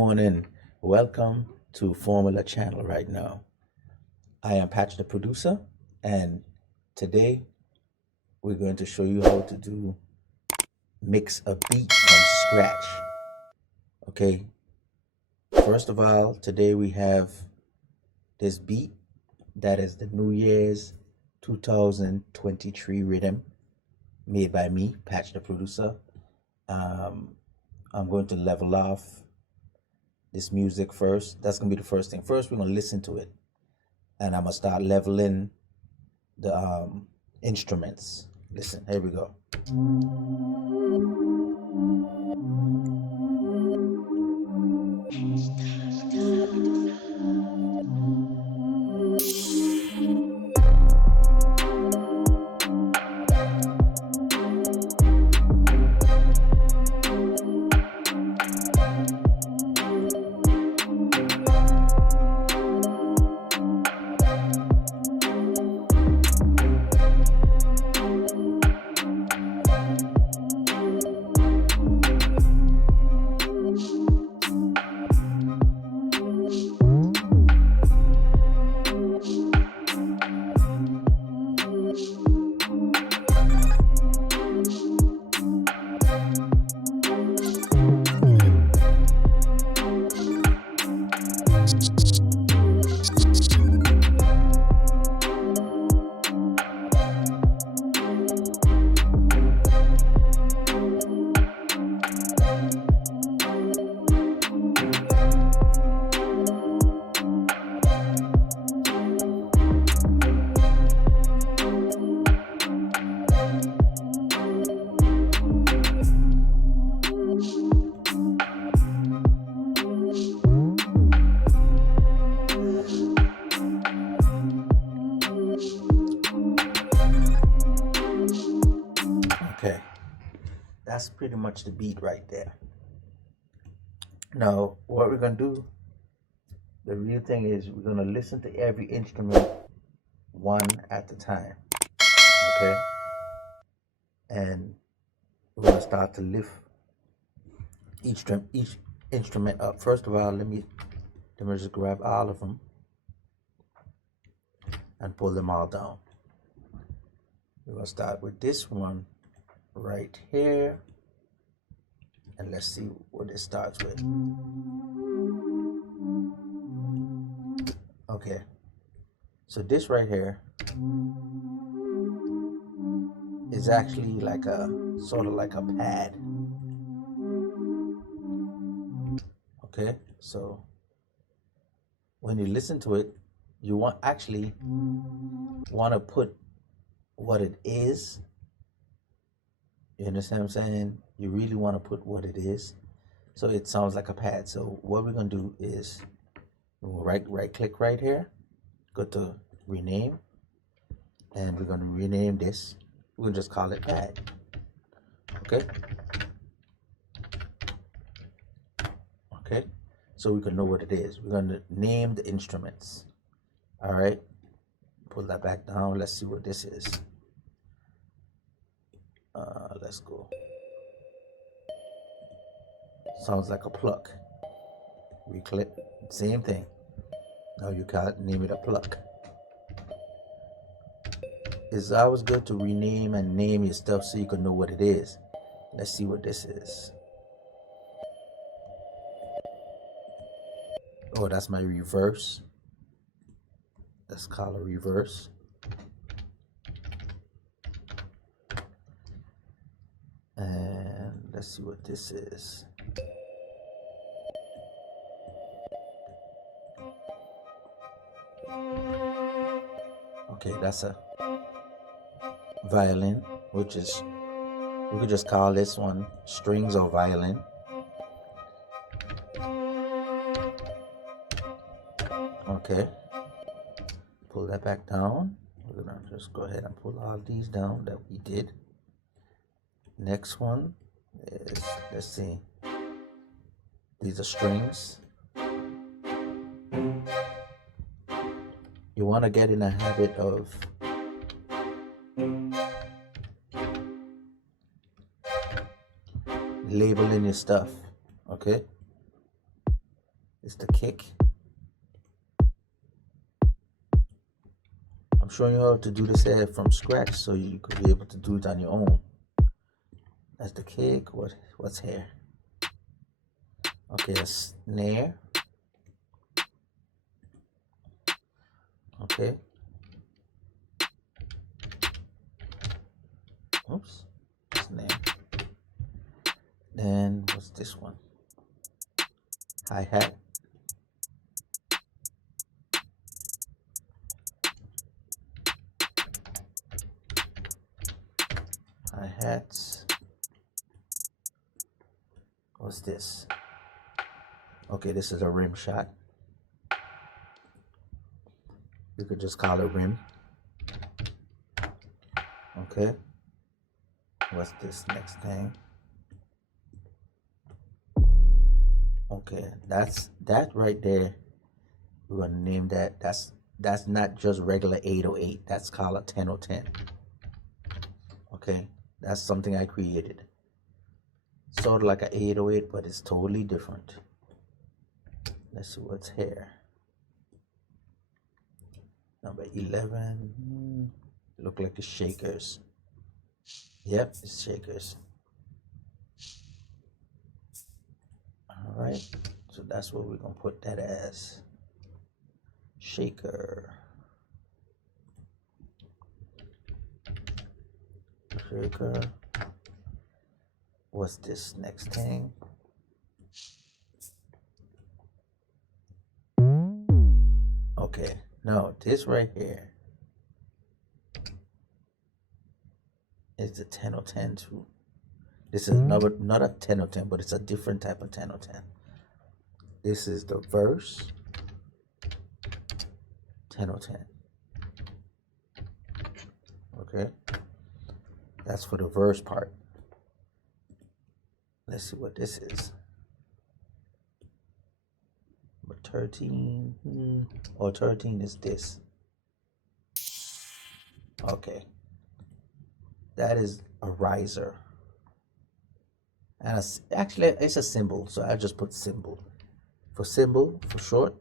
morning. Welcome to Formula Channel right now. I am Patch Da Produsah, and today we're going to show you how to mix a beat from scratch. Okay, first of all, today we have this beat that is the New Year's 2023 rhythm made by me, Patch Da Produsah. I'm going to level off this music first. That's gonna be the first thing. First, we're gonna listen to it, and I'm gonna start leveling the instruments. Listen, here we go. Okay, that's pretty much the beat right there. Now, what we're gonna do, the real thing is we're gonna listen to every instrument one at a time. Okay, and we're gonna start to lift each instrument up. First of all, let me just grab all of them and pull them all down. We're gonna start with this one right here, and let's see what it starts with. Okay, so this right here is actually like a sort of like a pad. Okay, so when you listen to it, you want to put what it is. You understand what I'm saying? You really want to put what it is, so it sounds like a pad. So what we're gonna do is right click right here, go to rename, and we're gonna rename this. We're gonna just call it pad. Okay. Okay. So we can know what it is. We're gonna name the instruments. All right. Pull that back down. Let's see what this is. Let's go. Sounds like a pluck. We click, same thing. Now you can't name it a pluck. It's always good to rename and name your stuff so you can know what it is. Let's see what this is. Oh, that's my reverse. Let's call it reverse. And let's see what this is. Okay, that's a violin, which is, we could just call this one strings or violin. Okay, pull that back down. We're gonna just go ahead and pull all these down that we did. Next one is, let's see, these are strings. You want to get in a habit of labeling your stuff, okay? is the kick. I'm showing you how to do this here from scratch so you could be able to do it on your own. That's the kick. What's here? Okay, a snare. Okay. Oops. Snare. Then what's this one? Hi-hat. Hi-hats. What's this? Okay, this is a rim shot. You could just call it rim. Okay. What's this next thing? Okay, that's that right there. We're gonna name that. That's not just regular 808. That's called a 1010. Okay, that's something I created. Sort of like an 808, but it's totally different. Let's see what's here. Number 11. Look like it's shakers. Yep, it's shakers. All right, so that's what we're gonna put that as. Shaker. Shaker. What's this next thing? Okay, no, this right here is the 1010 too. This is not a 1010, but it's a different type of 1010. This is the verse 1010. Okay, that's for the verse part. Let's see what this is. Number 13. Or 13 is this. Okay, that is a riser. And actually, it's a symbol, so I just put symbol. For symbol, for short,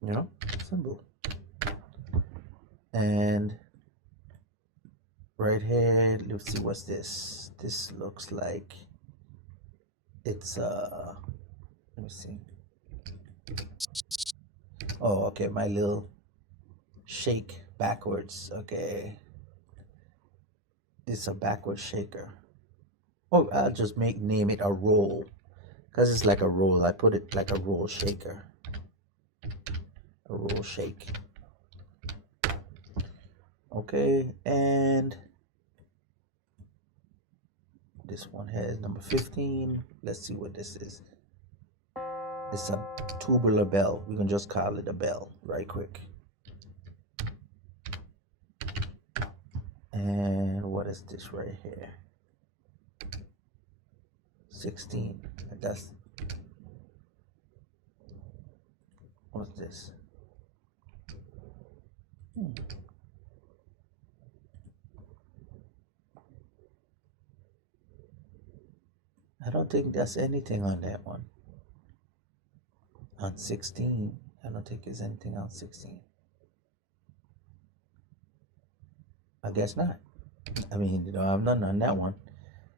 you know, symbol. And right here, let's see what's this. This looks like it's let me see. Oh, okay, my little shake backwards. Okay, it's a backward shaker. Oh, I'll just name it a roll, because it's like a roll. I put it like a roll shaker. A roll shake. Okay, and this one has number 15. Let's see what this is. It's a tubular bell. We can just call it a bell right quick. And what is this right here? 16. That's, what's this? I don't think there's anything on that one. On 16, I don't think there's anything on 16. I guess not. I mean, you know, I've done on that one.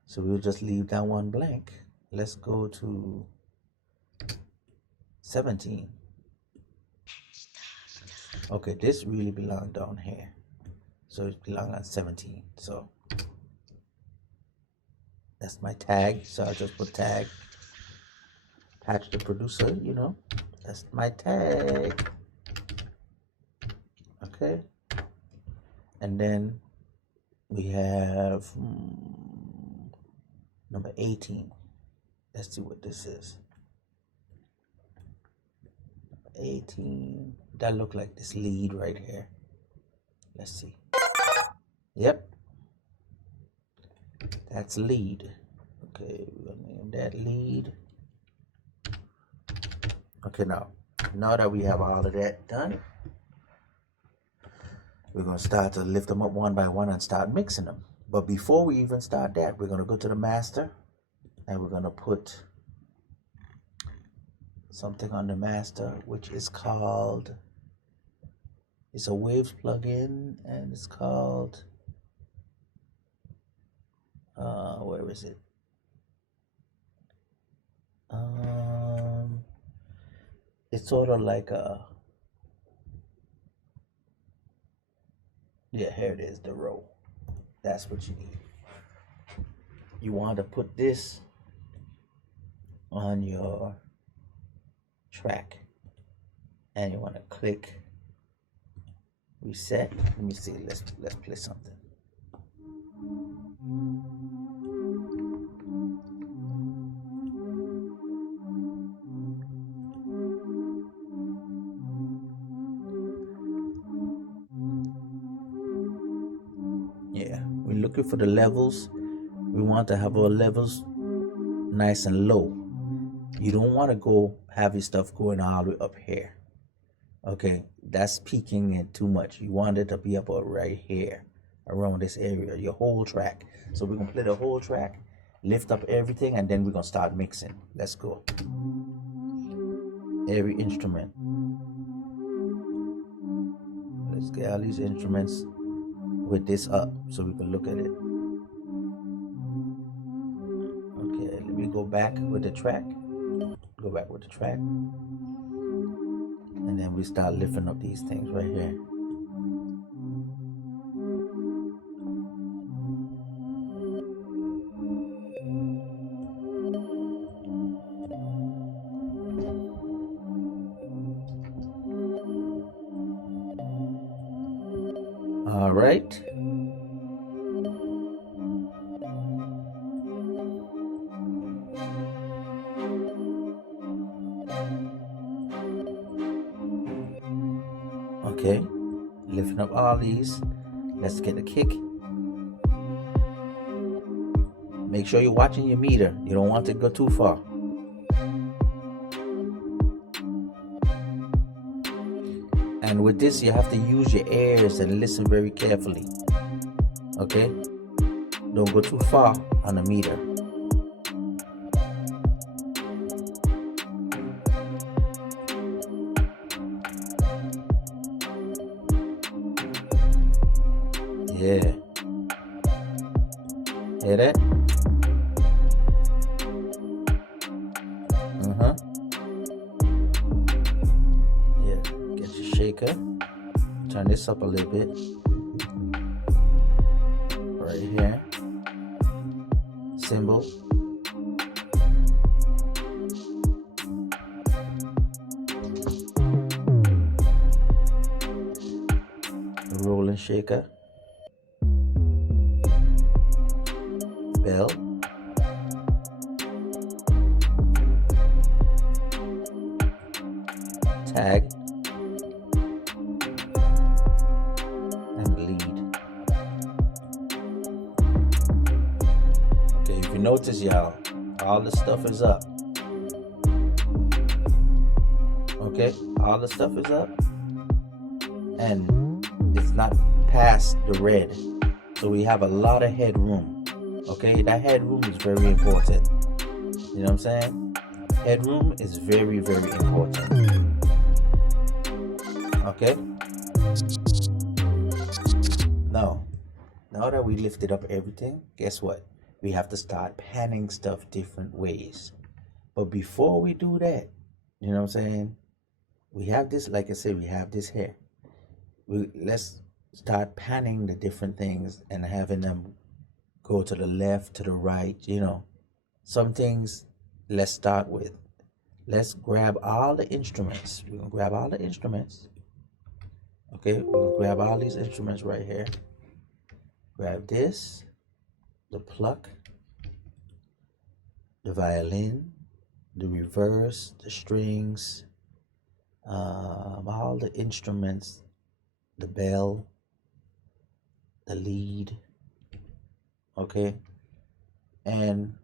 So we'll just leave that one blank. Let's go to 17. Okay, this really belongs down here. So it belongs on 17. So that's my tag. So I'll just put tag. Patch Da Produsah, you know. That's my tag. Okay. And then we have number 18. Let's see what this is. 18. That look like this lead right here. Let's see. Yep. That's lead. Okay, we're gonna name that lead. Okay, now that we have all of that done, we're gonna start to lift them up one by one and start mixing them. But before we even start that, we're gonna go to the master and we're gonna put something on the master, which is called, it's a Waves plugin, and it's called, where is it? It's sort of like a, yeah, here it is, the row. That's what you need. You want to put this on your track, and you want to click reset. Let me see. Let's play something. Yeah, we're looking for the levels. We want to have our levels nice and low. You don't want to go have your stuff going all the way up here. Okay, that's peaking it too much. You want it to be up right here, around this area, your whole track. So we're gonna play the whole track, lift up everything, and then we're gonna start mixing. Let's go. Every instrument. Let's get all these instruments with this up so we can look at it. Okay, let me go back with the track. Go back with the track. And then we start lifting up these things right here. All right. Okay, lifting up all these. Let's get the kick. Make sure you're watching your meter. You don't want to go too far. And with this, you have to use your ears and listen very carefully. Okay? Don't go too far on the meter. Yeah. Hear that? Yeah. Get your shaker. Turn this up a little bit. Right here. Cymbal. Rolling shaker. Bell. Tag. And lead. Okay, if you notice, y'all, all the stuff is up. Okay, all the stuff is up. And it's not past the red. So we have a lot of headroom. Okay, that headroom is very important. You know what I'm saying? Headroom is very, very important. Okay? Now that we lifted up everything, guess what? We have to start panning stuff different ways. But before we do that, you know what I'm saying? We have this, like I said, we have this here. Let's start panning the different things and having them go to the left, to the right, you know. Some things, let's start with. Let's grab all the instruments. We're going to grab all the instruments. Okay, we're going to grab all these instruments right here. Grab this, the pluck, the violin, the reverse, the strings, all the instruments, the bell, the lead. Okay, and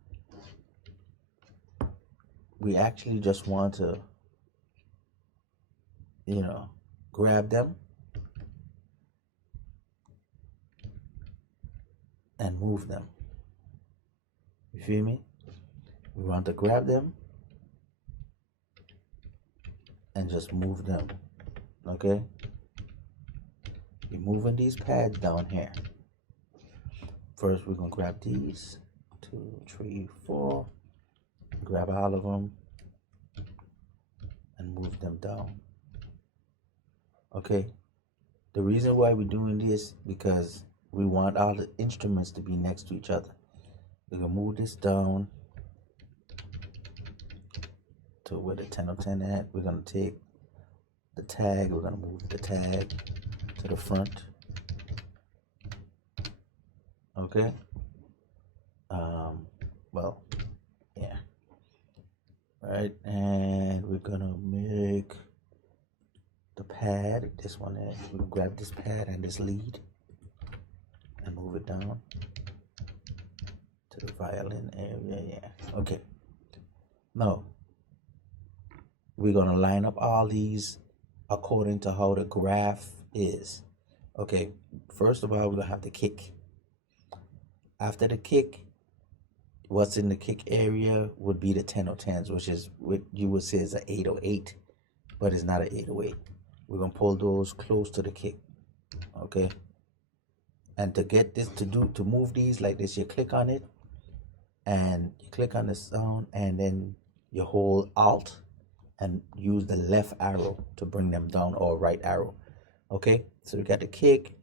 we actually just want to, you know, grab them and move them. You feel me? We want to grab them and just move them. Okay, we're moving these pads down here. First, we're gonna grab these 2, 3, 4, grab all of them and move them down. Okay, the reason why we're doing this because we want all the instruments to be next to each other. We're gonna move this down to where the 10/10 at. We're gonna take the tag, we're gonna move the tag to the front. Okay, well, yeah, right, and we're gonna make the pad, this one is, we're gonna grab this pad and this lead and move it down to the violin area. Yeah, okay, now we're gonna line up all these according to how the graph is. Okay, first of all, we're gonna have the kick. After the kick, what's in the kick area would be the 10/10s, which is what you would say is an 8/8, but it's not an 8/8. We're gonna pull those close to the kick. Okay, and to get this to move these like this, you click on it and you click on the sound, and then you hold Alt and use the left arrow to bring them down, or right arrow. Okay, so we got the kick.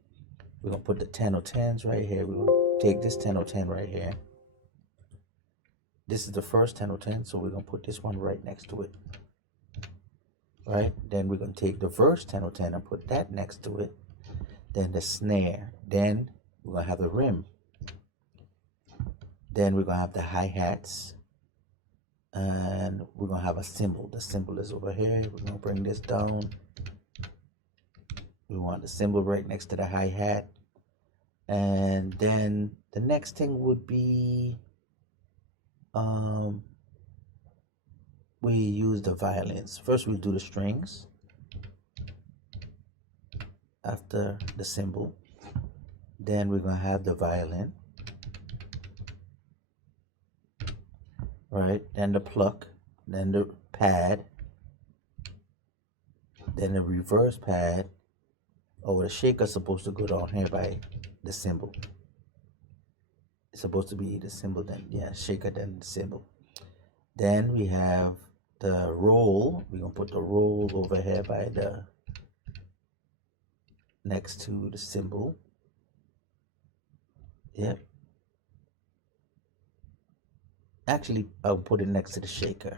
We're gonna put the 10/10s right here. We're gonna take this 10/10 right here. This is the first 10/10, so we're gonna put this one right next to it. Right, then we're gonna take the verse 10/10 and put that next to it. Then the snare. Then we're gonna have the rim. Then we're gonna have the hi-hats. And we're gonna have a cymbal. The cymbal is over here. We're gonna bring this down. We want the cymbal right next to the hi-hat. And then the next thing would be we use the violins. First we do the strings after the cymbal. Then we're gonna have the violin. Right, then the pluck, then the pad, then the reverse pad. Oh, the shaker's supposed to go down here by the cymbal. It's supposed to be the cymbal, then yeah, shaker, then the cymbal. Then we have the roll. We're gonna put the roll over here by the next to the cymbal. Yep. Actually, I'll put it next to the shaker,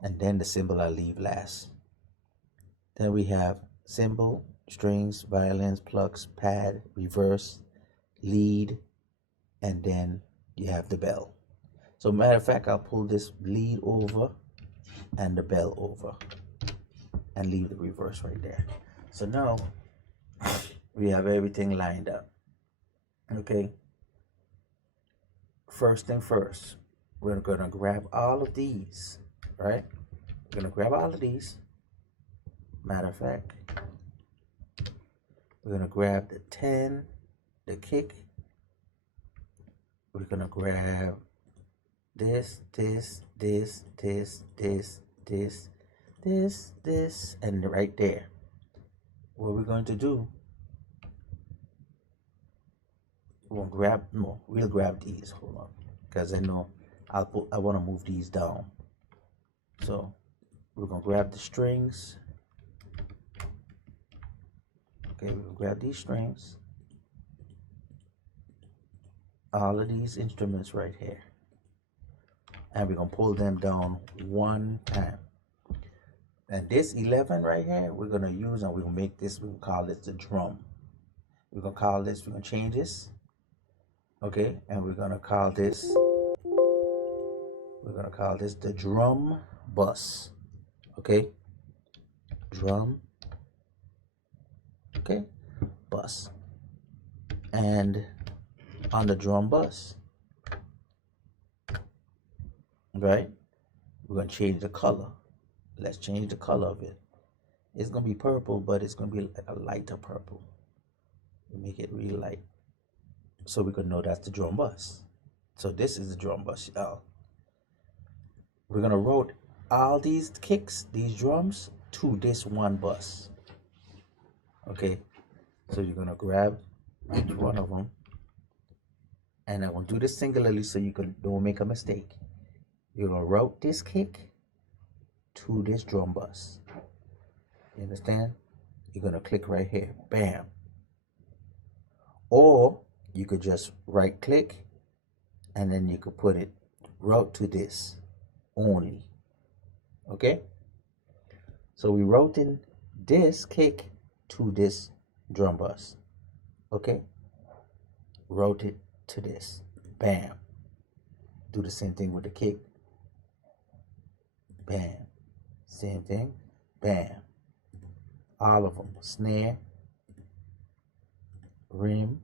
and then the cymbal I'll leave last. Then we have cymbal, strings, violins, plucks, pad, reverse, lead, and then you have the bell. So matter of fact, I'll pull this lead over and the bell over and leave the reverse right there. So now we have everything lined up. Okay. First thing first, we're gonna grab all of these, right? We're gonna grab all of these. Matter of fact, we're gonna grab the 10, the kick. We're gonna grab this, and right there. What we're going to do, we'll grab these. Hold on, because I know I want to move these down. So we're gonna grab the strings. Okay, we'll grab these strings. All of these instruments right here, and we're gonna pull them down one time. And this 11 right here, we're gonna use, and we're gonna make this, we're gonna call this the drum. We're gonna change this. Okay, and we're gonna call this the drum bus. Okay, drum, okay, bus. And on the drum bus, right, we're gonna change the color. Let's change the color of it. It's gonna be purple, but it's gonna be like a lighter purple. We make it really light, so we can know that's the drum bus. So this is the drum bus, y'all. We're gonna all these kicks, these drums, to this one bus. Okay, so you're gonna grab each one of them, and I'm gonna do this singularly so you don't make a mistake. You're gonna route this kick to this drum bus. You understand? You're gonna click right here, bam. Or you could just right click, and then you could put it route to this only. Okay, so we routing this kick to this drum bus. Okay, route it to this, bam. Do the same thing with the kick, bam. Same thing, bam. All of them, snare, rim,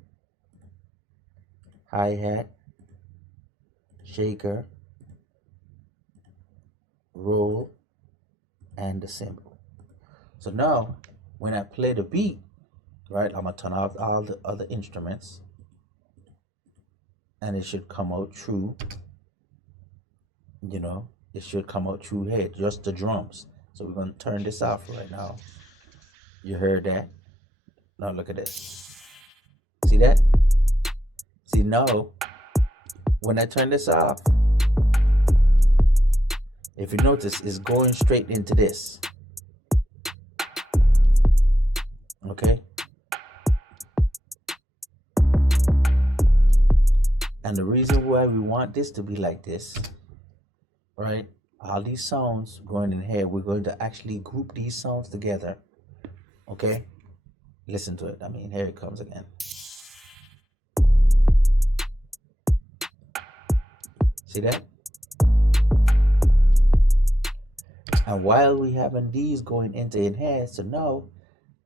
hi-hat, shaker, roll, and the cymbal. So now when I play the beat, right, I'm gonna turn off all the other instruments, and it should come out true. You know, it should come out true here, just the drums. So we're gonna turn this off right now. You heard that? Now look at this. See that? See, now when I turn this off, if you notice, it's going straight into this. Okay? And the reason why we want this to be like this, right? All these sounds going in here, we're going to actually group these sounds together. Okay? Listen to it. I mean, here it comes again. See that? And while we having these going into in here, so now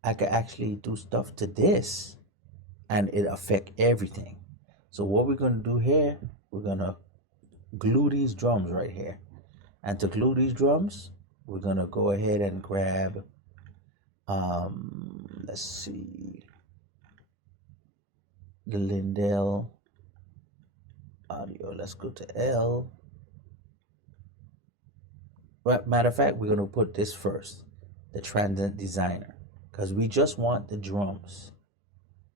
I can actually do stuff to this and it affect everything. So what we're going to do here, we're going to glue these drums right here. And to glue these drums, we're going to go ahead and grab, let's see, the Lindell audio. Let's go to L. But matter of fact, we're going to put this first, the Transient Designer, because we just want the drums.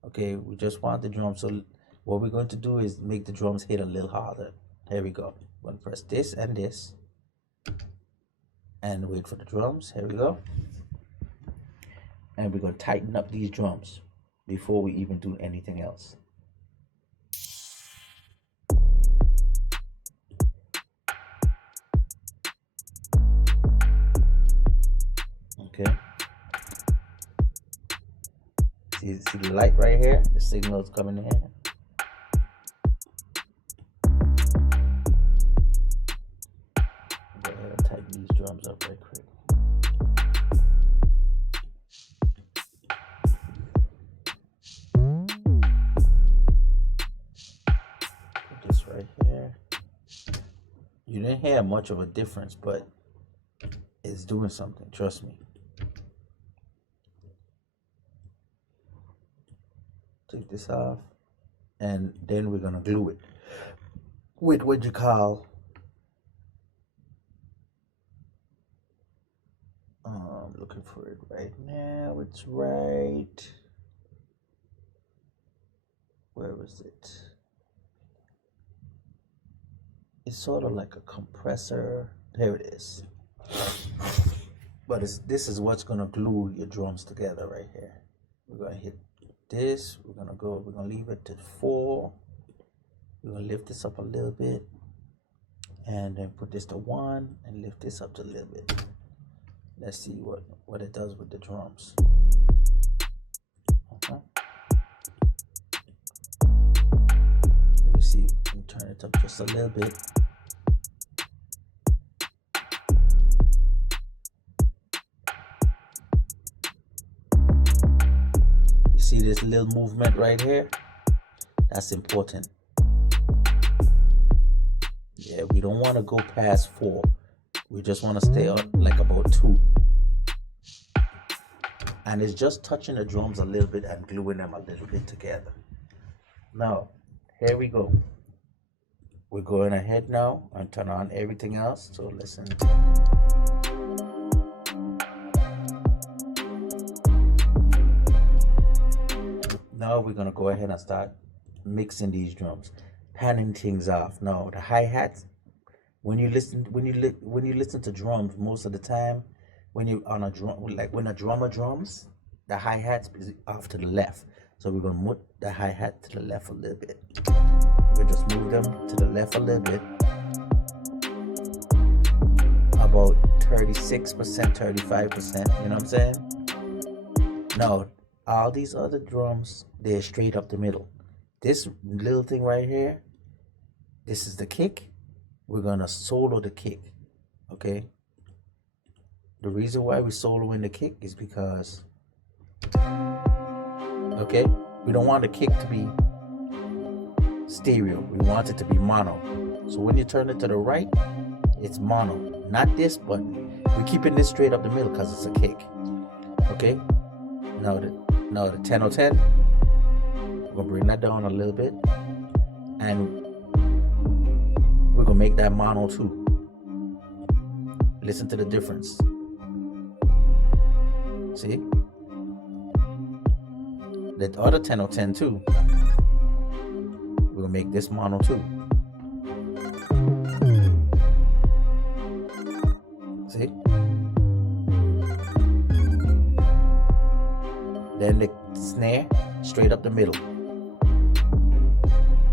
Okay, we just want the drums. So what we're going to do is make the drums hit a little harder. Here we go. We're going to press this and this, and wait for the drums. Here we go. And we're going to tighten up these drums before we even do anything else. Okay. See the light right here? The signal is coming in here. Go ahead and tighten these drums up right quick. Put this right here. You didn't hear much of a difference, but it's doing something, trust me. Take this off, and then we're gonna glue it with what you call looking for it right now. It's right, where is it? It's sort of like a compressor. There it is. But this is what's gonna glue your drums together right here. We're gonna hit this, we're gonna leave it to 4. We're gonna lift this up a little bit, and then put this to 1 and lift this up to a little bit. Let's see what it does with the drums. Let me see if we can turn it up just a little bit. See this little movement right here? That's important. Yeah, we don't want to go past 4. We just want to stay on like about 2. And it's just touching the drums a little bit and gluing them a little bit together. Now, here we go. we're going ahead now and turn on everything else. So listen. Now we're gonna go ahead and start mixing these drums, panning things off. Now the hi-hats, when you listen to drums, most of the time when you on a drum, like when a drummer drums, the hi-hats is off to the left. So we're gonna move the hi-hat to the left a little bit. We'll just move them to the left a little bit, about 36%, 35%, you know what I'm saying? Now all these other drums, they're straight up the middle. This little thing right here, this is the kick. We're gonna solo the kick, okay? The reason why we soloing the kick is because, okay, we don't want the kick to be stereo. We want it to be mono. So when you turn it to the right, it's mono. Not this, but we're keeping this straight up the middle because it's a kick, okay? Now the 10/10, we're gonna bring that down a little bit, and we're gonna make that mono too. Listen to the difference. See? The other 10/10 too, we're gonna make this mono too. See? Then the snare straight up the middle,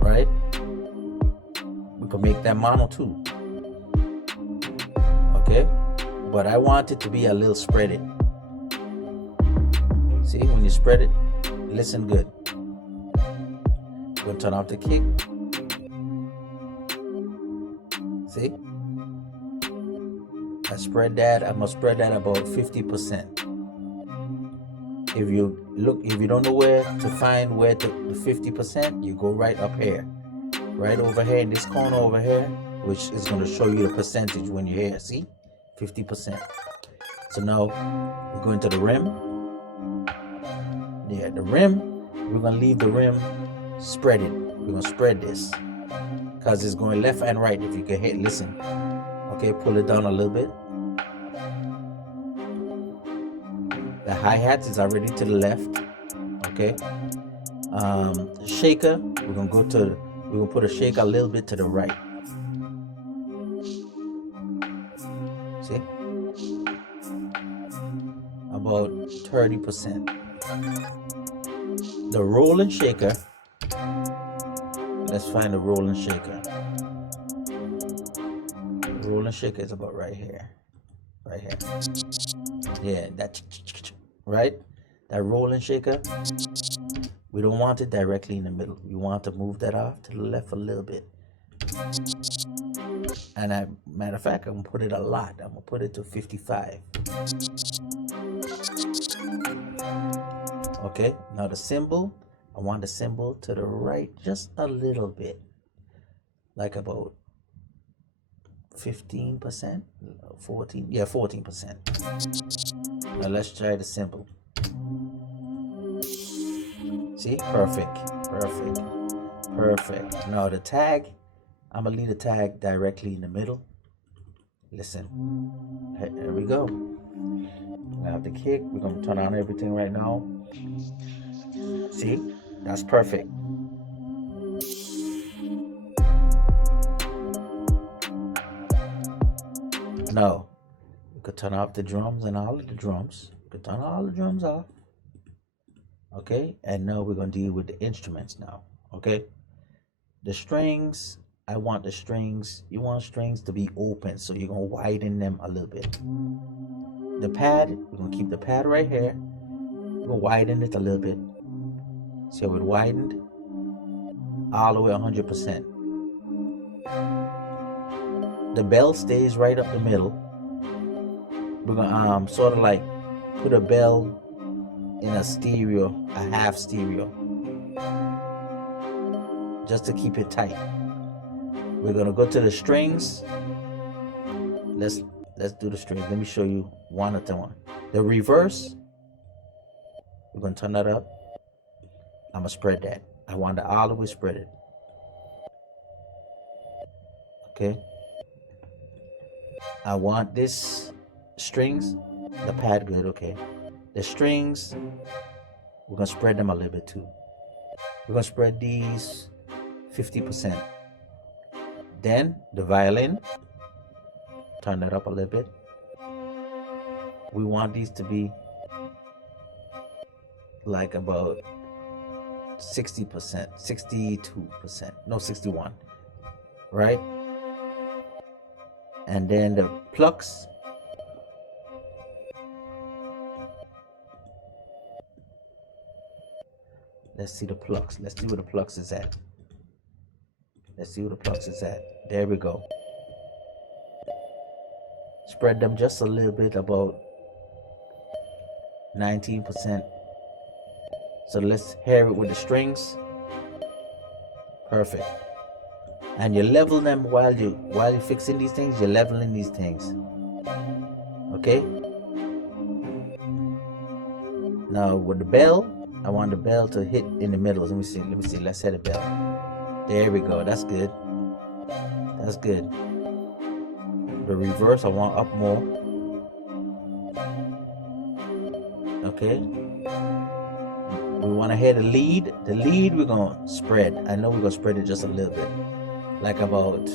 right? We can make that mono too, okay? But I want it to be a little spreaded. See, when you spread it, listen good. We're gonna turn off the kick. See? I'm gonna spread that about 50%. If you don't know where to find where the 50%, you go right up here, right over here in this corner over here, which is going to show you the percentage when you're here. See, 50%. So now we're going to the rim. Yeah, the rim, we're going to leave the rim spreaded. We're going to spread this because it's going left and right. If you can hit, listen. Okay, pull it down a little bit. The hi-hat is already to the left, okay? Shaker, we're gonna put a shaker a little bit to the right. See? About 30%. The rolling shaker, let's find the rolling shaker. The rolling shaker is about right here. Right here. Yeah, that right? That rolling shaker, we don't want it directly in the middle. We want to move that off to the left a little bit. And matter of fact, I'm gonna put it a lot. I'm gonna put it to 55. Okay, now the cymbal, I want the cymbal to the right just a little bit. Like about 15%, 14, yeah, 14%. Now let's try the cymbal. See, perfect. Now the tag, I'm gonna leave the tag directly in the middle. Listen, here we go. We have the kick. We're gonna turn on everything right now. See, that's perfect. Now, we could turn off the drums and all of the drums. We could turn all the drums off. Okay, and now we're going to deal with the instruments now. Okay, the strings, I want the strings, you want strings to be open, so you're going to widen them a little bit. The pad, we're going to keep the pad right here. We're going to widen it a little bit. See how it widened? All the way 100%. The bell stays right up the middle. We're gonna sort of like put a bell in a stereo, a half stereo, just to keep it tight. We're gonna go to the strings. Let's do the strings. Let me show you one at a time. The reverse, we're gonna turn that up. I'm gonna spread that. I want to all the way spread it. Okay. I want this strings, the pad good, okay. The strings, we're gonna spread them a little bit too. We're gonna spread these 50%. Then the violin, turn that up a little bit. We want these to be like about 60%, 62%, no 61, right? And then the plucks, let's see the plucks. Let's see where the plucks is at. Let's see where the plucks is at. There we go. Spread them just a little bit, about 19%. So let's hear it with the strings. Perfect. And you level them while you're fixing these things. You're leveling these things. Okay. Now with the bell, I want the bell to hit in the middle. Let me see. Let's hit the bell. There we go. That's good. That's good. The reverse, I want up more. Okay. We want to hear the lead. The lead we're gonna spread. I know we're gonna spread it just a little bit, like about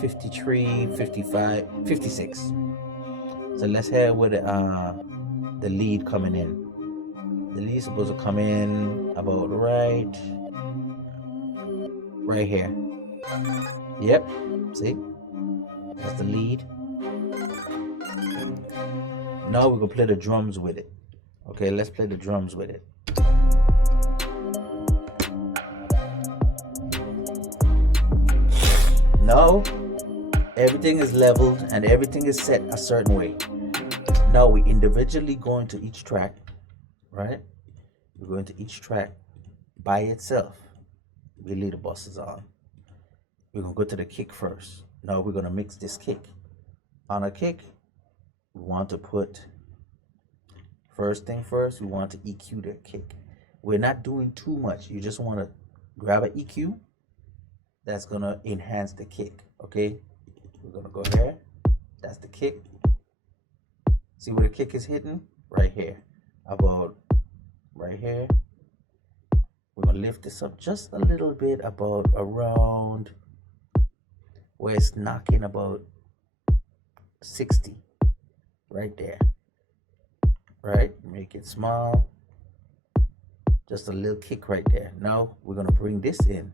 53, 55, 56. So let's hear with the lead coming in. The lead is supposed to come in about right here. Yep. See? That's the lead. Now we're gonna play the drums with it. Okay, let's play the drums with it. Now everything is leveled and everything is set a certain way. Now we individually go into each track, right? We're going to each track by itself. We leave the buses on. We're gonna go to the kick first. Now we're gonna mix this kick. On a kick, we want to put, first thing first, we want to EQ the kick. We're not doing too much. You just want to grab an EQ that's gonna enhance the kick. Okay, we're gonna go here. That's the kick. See where the kick is hitting? Right here. About right here. We're gonna lift this up just a little bit, about around where it's knocking, about 60. Right there. Right? Make it small. Just a little kick right there. Now we're gonna bring this in.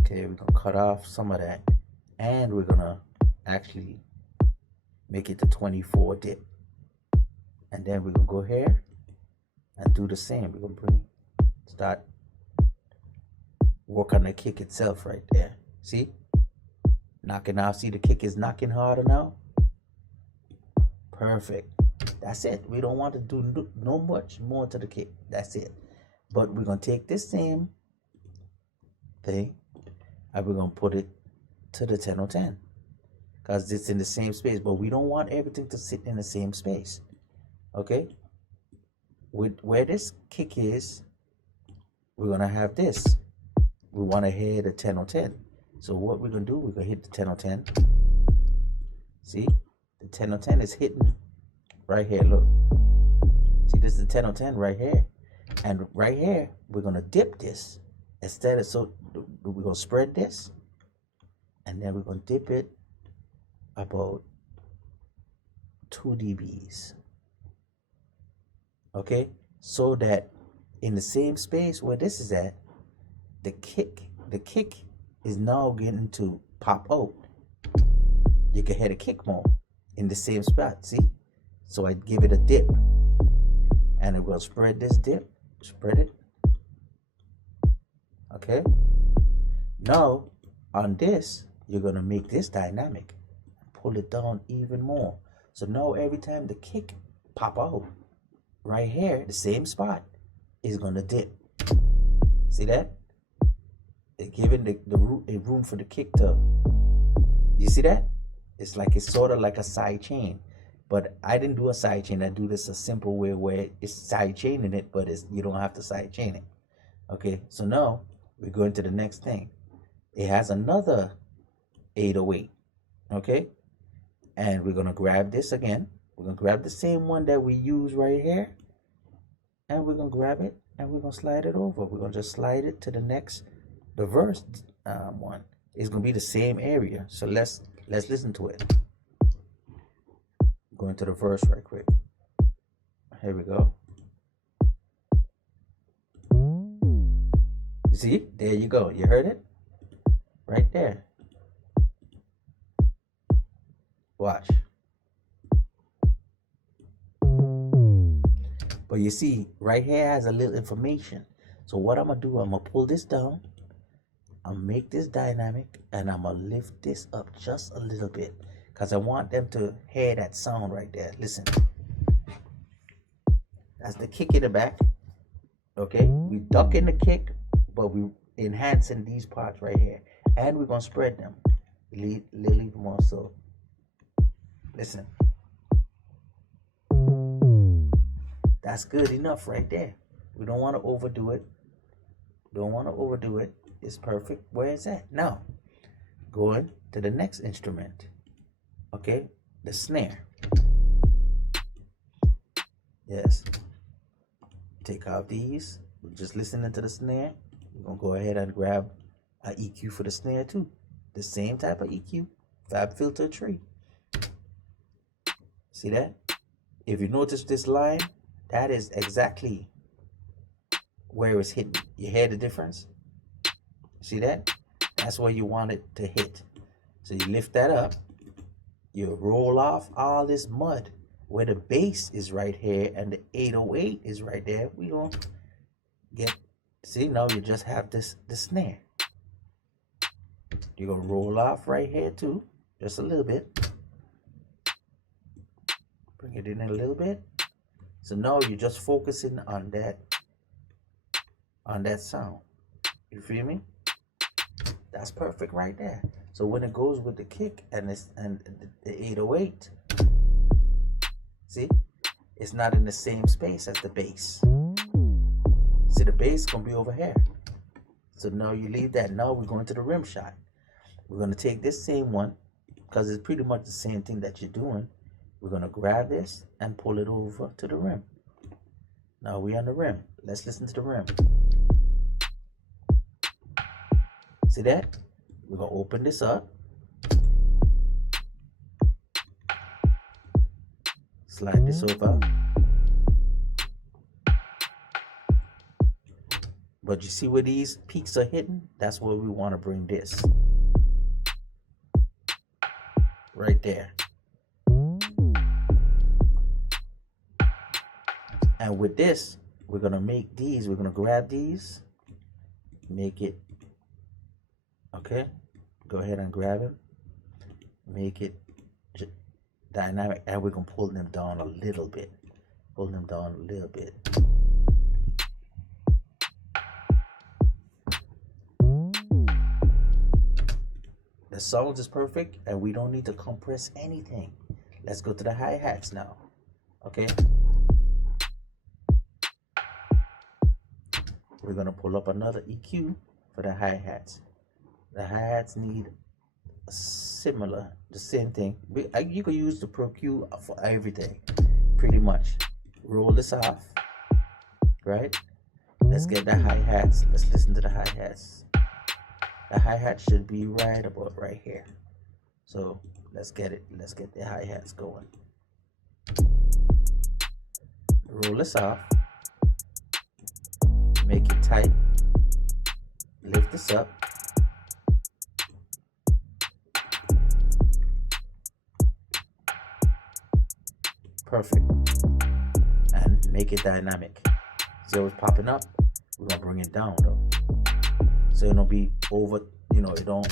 Okay, we're gonna cut off some of that, and we're gonna actually make it to 24 dip. And then we're gonna go here and do the same. We're gonna start work on the kick itself right there. See? Knocking off. See the kick is knocking harder now? Perfect. That's it. We don't want to do no much more to the kick. That's it. But we're gonna take this same thing and we're gonna put it to the 10/10 because it's in the same space, but we don't want everything to sit in the same space. Okay, with where this kick is, we're gonna have this. We want to hit the 10/10. So what we're gonna do, we're gonna hit the 10/10. See, the 10/10 is hitting right here. Look, see, this is the 10/10 right here, and right here we're gonna dip this instead of, so we're gonna spread this, and then we're gonna dip it about 2 dBs. Okay, so that in the same space where this is at, the kick is now getting to pop out. You can hear the kick more in the same spot. See, so I give it a dip, and it will spread this dip, spread it. Okay, now on this you're gonna make this dynamic, pull it down even more. So now every time the kick pop out right here, the same spot is gonna dip. See that? They're giving the room for the kick to, you see that? It's like, it's sort of like a side chain, but I didn't do a side chain. I do this a simple way where it's side chaining it, but you don't have to side chain it. Okay, so now we're going to the next thing. it has another 808. Okay, and we're gonna grab this again. We're gonna grab the same one that we use right here, and we're gonna grab it and we're gonna slide it over. We're gonna just slide it to the next, the verse one. It's gonna be the same area. So let's listen to it. Go into the verse right quick. Here we go. You see? There you go. You heard it? Right there. Watch. But you see, right here has a little information. So what I'm going to do, I'm going to pull this down. I'll make this dynamic, and I'm going to lift this up just a little bit, because I want them to hear that sound right there. Listen. That's the kick in the back. Okay? We duck in the kick, but we enhancing these parts right here. And we're going to spread them. Leave more so. Listen. That's good enough right there. We don't want to overdo it. Don't want to overdo it. It's perfect where it's at. Now, going to the next instrument. Okay? The snare. Yes. Take out these. We're just listening to the snare. We're going to go ahead and grab an EQ for the snare too. The same type of EQ. FabFilter tree. See that? If you notice this line, that is exactly where it's hitting. You hear the difference? See that? That's where you want it to hit. So you lift that up. You roll off all this mud where the bass is right here and the 808 is right there. We gonna get, see, now you just have the snare. You're gonna roll off right here too, just a little bit. Bring it in a little bit. So now you're just focusing on that sound. You feel me? That's perfect right there. So when it goes with the kick and the 808, see, it's not in the same space as the bass. See, the bass gonna be over here. So now you leave that. Now we're going to the rim shot. We're gonna take this same one, because it's pretty much the same thing that you're doing. We're gonna grab this and pull it over to the rim. Now we're on the rim. Let's listen to the rim. See that? We're gonna open this up. Slide this over. But you see where these peaks are hitting? That's where we want to bring this. Right there. And with this, we're going to make these. We're going to grab these. Make it. Okay. Go ahead and grab it. Make it dynamic. And we're going to pull them down a little bit. Pull them down a little bit. The sound is perfect, and we don't need to compress anything. Let's go to the hi-hats now. Okay? We're going to pull up another EQ for the hi-hats. The hi-hats need similar, the same thing. You can use the Pro Q for everything, pretty much. Roll this off, right? Let's get the hi-hats. Let's listen to the hi-hats. The hi-hat should be right about right here. So let's get it. Let's get the hi-hats going. Roll this off. Make it tight. Lift this up. Perfect. And make it dynamic. See how it's popping up? We're gonna bring it down though. So it don't be over, it don't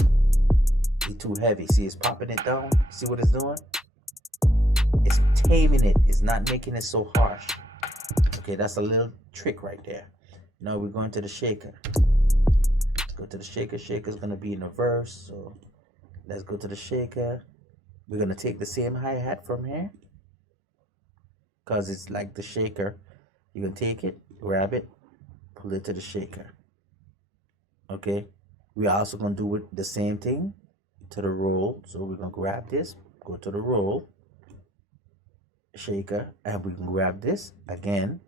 be too heavy. See, it's popping it down. See what it's doing? It's taming it. It's not making it so harsh. Okay, that's a little trick right there. Now we're going to the shaker. Go to the shaker. Shaker's gonna be in the verse. So let's go to the shaker. We're gonna take the same hi-hat from here, because it's like the shaker. You're gonna take it, grab it, pull it to the shaker. Okay, We're also going to do it the same thing to the roll. So we're going to grab this, go to the roll, shaker, and we can grab this again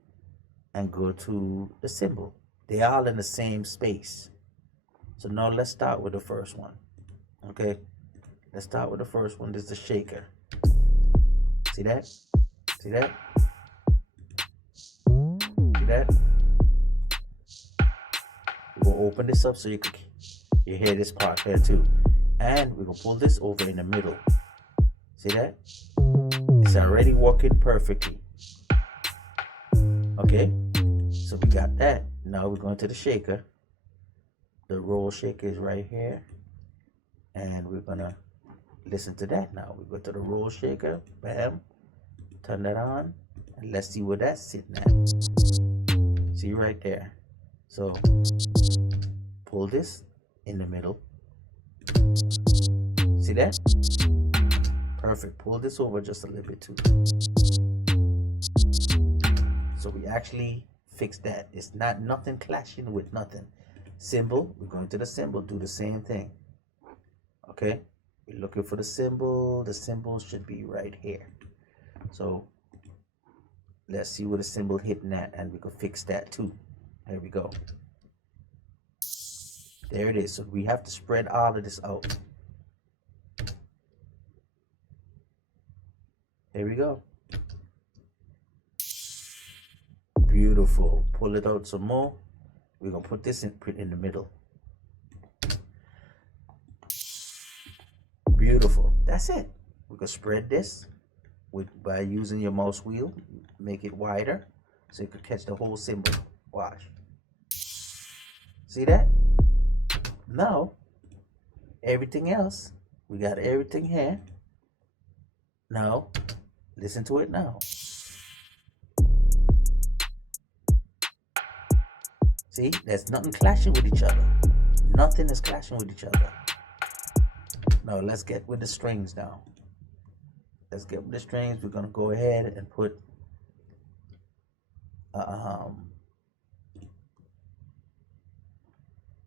and go to the cymbal. They're all in the same space. So now let's start with the first one. Okay, let's start with the first one. This is the shaker. See that? See that? See that? We're going to open this up so you hear this part here too. And we're going to pull this over in the middle. See that? It's already working perfectly. Okay, so we got that. Now we're going to the shaker. The roll shaker is right here. And we're going to listen to that now. We go to the roll shaker. Bam. Turn that on. And let's see where that's sitting at. See right there. So pull this in the middle. See that? Perfect. Pull this over just a little bit too. So we actually fixed that. It's not nothing clashing with nothing. Cymbal, we're going to the cymbal, do the same thing. Okay? We're looking for the cymbal. The cymbal should be right here. So let's see where the cymbal hitting at, and we can fix that too. There we go. There it is. So we have to spread all of this out. There we go. Beautiful. Pull it out some more. We're gonna put this in the middle. Beautiful. That's it. We can spread this by using your mouse wheel. Make it wider so you can catch the whole cymbal. Watch. See that? Now, everything else, we got everything here. Now, listen to it now. See, there's nothing clashing with each other. Nothing is clashing with each other. Now, let's get with the strings now. Let's get with the strings. We're going to go ahead and put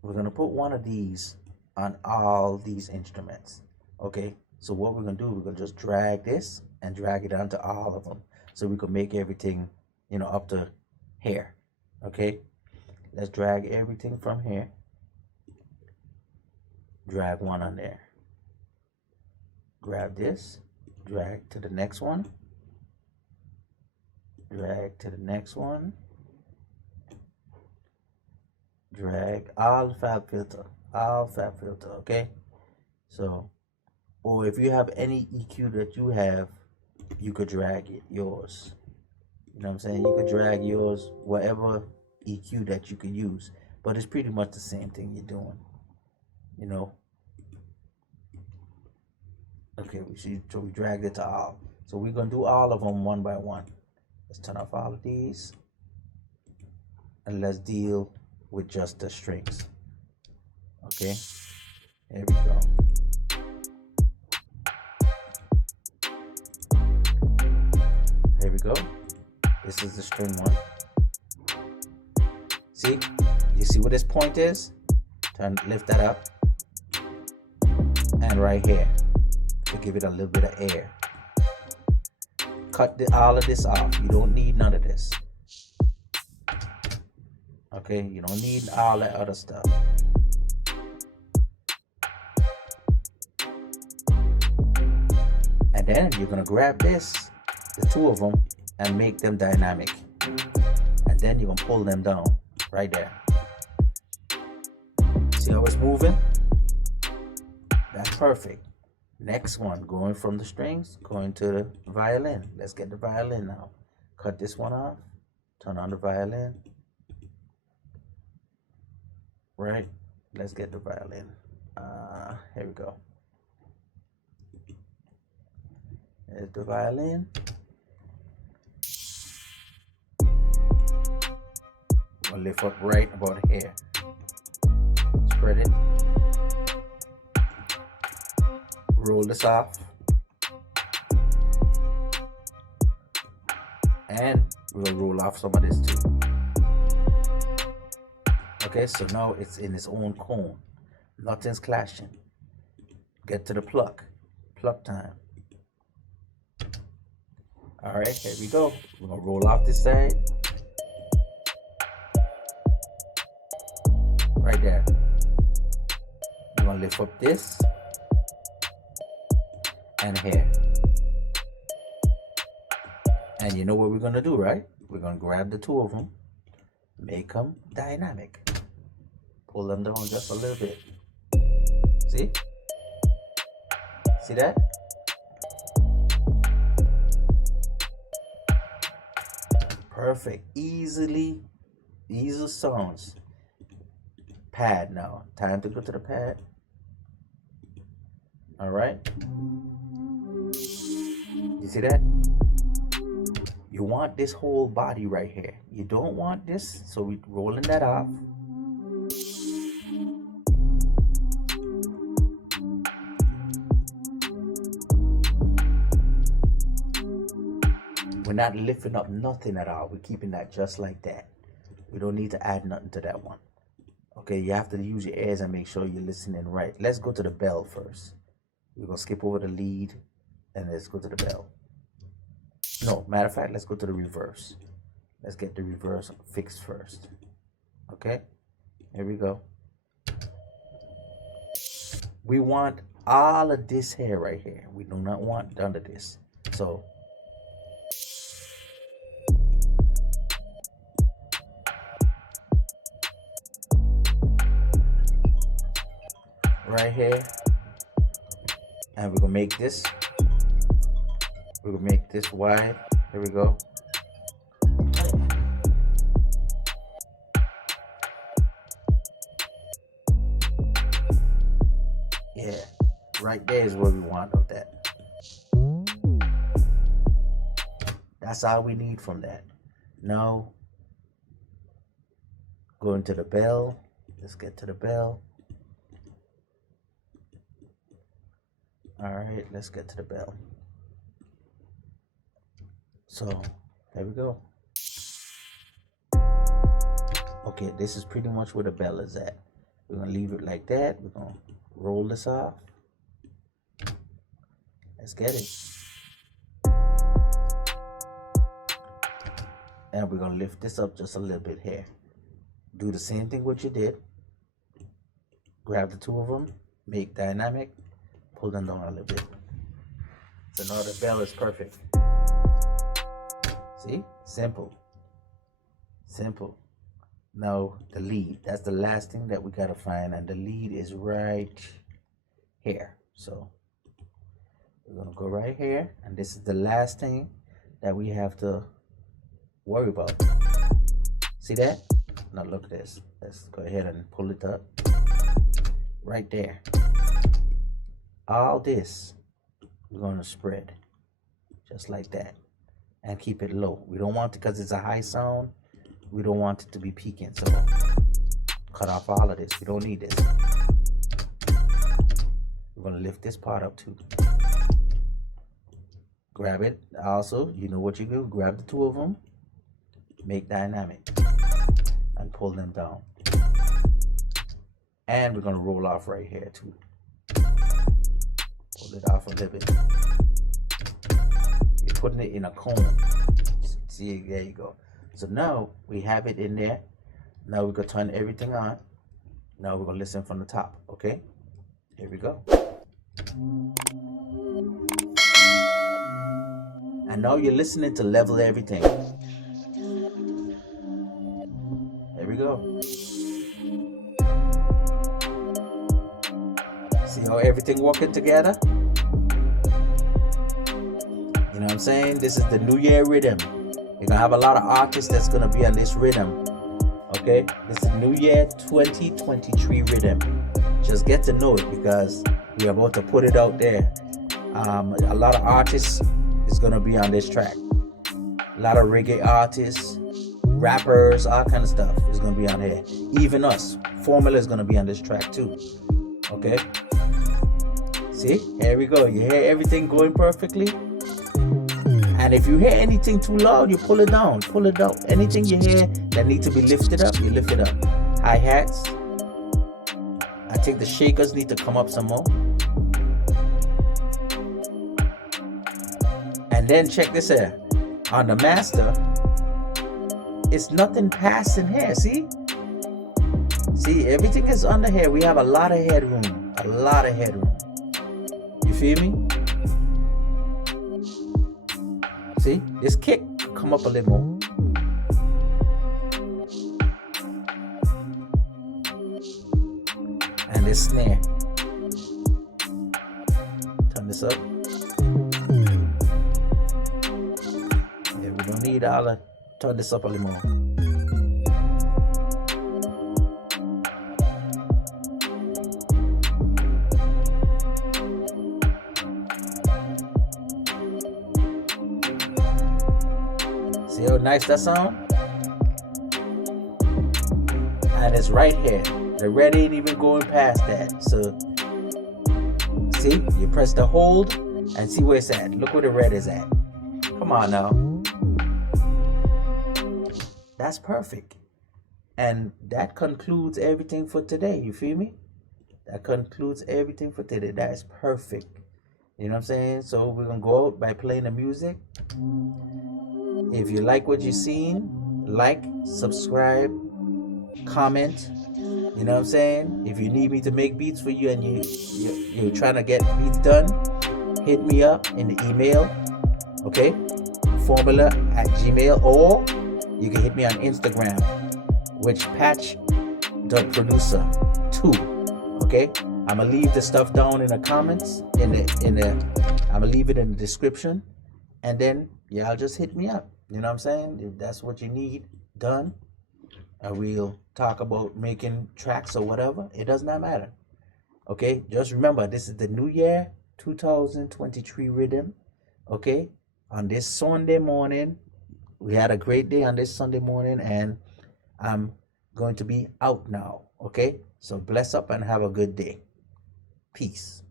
we're going to put one of these on all these instruments. Okay, so what we're going to do, we're going to just drag this and drag it onto all of them, so we can make everything, you know, up to here. Okay, let's drag everything from here. Drag one on there. Grab this, drag to the next one, drag to the next one, drag all fab filter, okay? So, or if you have any EQ that you have, you could drag it, yours. You know what I'm saying? You could drag yours, whatever EQ that you could use, but it's pretty much the same thing you're doing, you know? Okay, so we dragged it to all. So we're gonna do all of them one by one. Let's turn off all of these, and let's deal with just the strings. Okay, there we go. There we go. This is the string one. See? You see where this point is? Lift that up. And right here, to give it a little bit of air. Cut all of this off. You don't need none of this. Okay, you don't need all that other stuff. And then you're gonna grab this, the two of them, and make them dynamic. And then you're gonna pull them down right there. See how it's moving? That's perfect. Next one, going from the strings, going to the violin. Let's get the violin now. Cut this one off, turn on the violin. Right, let's get the violin. Here we go. There's the violin. We'll lift up right about here. Spread it. Roll this off. And we'll roll off some of this too. Okay, so now it's in its own cone. Nothing's clashing. Get to the pluck. Pluck time. All right, here we go. We're gonna roll off this side. Right there. We're gonna lift up this and here. And you know what we're gonna do, right? We're gonna grab the two of them, make them dynamic. Pull them down just a little bit. See? See that? Perfect. Easy sounds. Pad now. Time to go to the pad. All right. You see that? You want this whole body right here. You don't want this, so we're rolling that off. We're not lifting up nothing at all. We're keeping that just like that. We don't need to add nothing to that one. Okay, you have to use your ears and make sure you're listening right. Let's go to the bell first. We're going to skip over the lead and let's go to the bell. No, matter of fact, let's go to the reverse. Let's get the reverse fixed first. Okay, here we go. We want all of this hair right here. We do not want none of this. So right here, and we're gonna make this wide. Here we go. Yeah, right there is what we want of that. That's all we need from that. Now going to the bell. Let's get to the bell. All right, let's get to the bell. So there we go. Okay, this is pretty much where the bell is at. We're gonna leave it like that. We're gonna roll this off. Let's get it. And we're gonna lift this up just a little bit here. Do the same thing what you did. Grab the two of them, make dynamic, pull them down a little bit. So now the bell is perfect. See? Simple. Simple. Now the lead. That's the last thing that we gotta find, and the lead is right here. So we're gonna go right here, and this is the last thing that we have to worry about. See that? Now look at this. Let's go ahead and pull it up. Right there. All this we're gonna spread just like that and keep it low. We don't want it, because it's a high sound, we don't want it to be peaking, so cut off all of this. We don't need this. We're gonna lift this part up too. Grab it. Also, you know what you do, grab the two of them, make dynamic, and pull them down. And we're gonna roll off right here too. Pull it off a little bit. You're putting it in a cone. See, there you go. So now we have it in there. Now we're gonna turn everything on. Now we're gonna listen from the top, okay? Here we go. And now you're listening to level everything. Here we go. See how everything working together? You know what I'm saying? This is the New Year rhythm. You're gonna have a lot of artists that's gonna be on this rhythm. Okay? This is New Year 2023 rhythm. Just get to know it, because we're about to put it out there. A lot of artists is gonna be on this track. A lot of reggae artists, rappers, all kind of stuff is gonna be on here. Even us. Formula is gonna be on this track too. Okay? See? Here we go. You hear everything going perfectly? And if you hear anything too loud, you pull it down. Pull it down. Anything you hear that needs to be lifted up, you lift it up. Hi-hats. I think the shakers need to come up some more. And then check this here. On the master, it's nothing passing here. See, everything is under here. We have a lot of headroom. A lot of headroom. You feel me? See, this kick come up a little more. And this snare. Turn this up. Yeah, we don't need all of. Turn this up a little more. See how nice that sound? And it's right here. The red ain't even going past that. So, see? You press the hold and see where it's at. Look where the red is at. Come on now. That's perfect. And that concludes everything for today. You feel me? That concludes everything for today. That is perfect. You know what I'm saying? So we're going to go out by playing the music. If you like what you've seen, like, subscribe, comment. You know what I'm saying? If you need me to make beats for you and you're trying to get beats done, hit me up in the email. Okay? formula@gmail.com, or you can hit me on Instagram, which Patch Da Produsah 2. Okay? I'm gonna leave the stuff down in the comments. I'm gonna leave it in the description, and then y'all just hit me up. You know what I'm saying? If that's what you need done, and we'll talk about making tracks or whatever. It does not matter. Okay? Just remember, this is the New Year 2023 rhythm. Okay? On this Sunday morning, we had a great day on this Sunday morning, and I'm going to be out now. Okay? So bless up and have a good day. Peace.